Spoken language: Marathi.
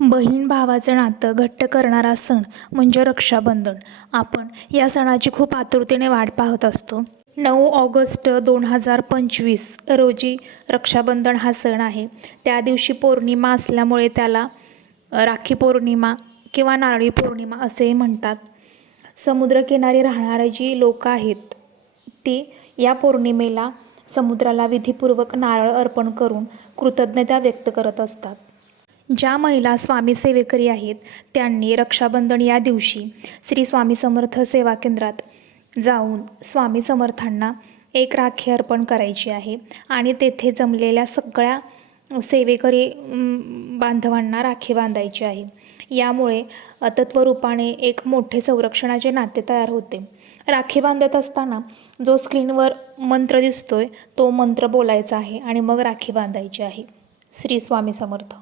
बहीण भावाचं नातं घट्ट करणारा सण म्हणजे रक्षाबंधन. आपण या सणाची खूप आतुरतेने वाट पाहत असतो. 9 ऑगस्ट 2025 रोजी रक्षाबंधन हा सण आहे. त्या दिवशी पौर्णिमा असल्यामुळे त्याला राखी पौर्णिमा किंवा नारळी पौर्णिमा असेही म्हणतात. समुद्रकिनारी राहणारी जी लोकं आहेत ती या पौर्णिमेला समुद्राला विधीपूर्वक नारळ अर्पण करून कृतज्ञता व्यक्त करत असतात. ज्या महिला स्वामी सेवेकरी आहेत त्यांनी रक्षाबंधन या दिवशी श्री स्वामी समर्थ सेवा केंद्रात जाऊन स्वामी समर्थांना एक राखी अर्पण करायची आहे आणि तेथे जमलेल्या सगळ्या सेवेकरी बांधवांना राखी बांधायची आहे. यामुळे तत्वरूपाने एक मोठे संरक्षणाचे नाते तयार होते. राखी बांधत असताना जो स्क्रीनवर मंत्र दिसतोय तो मंत्र बोलायचा आहे आणि मग राखी बांधायची आहे. श्री स्वामी समर्थ.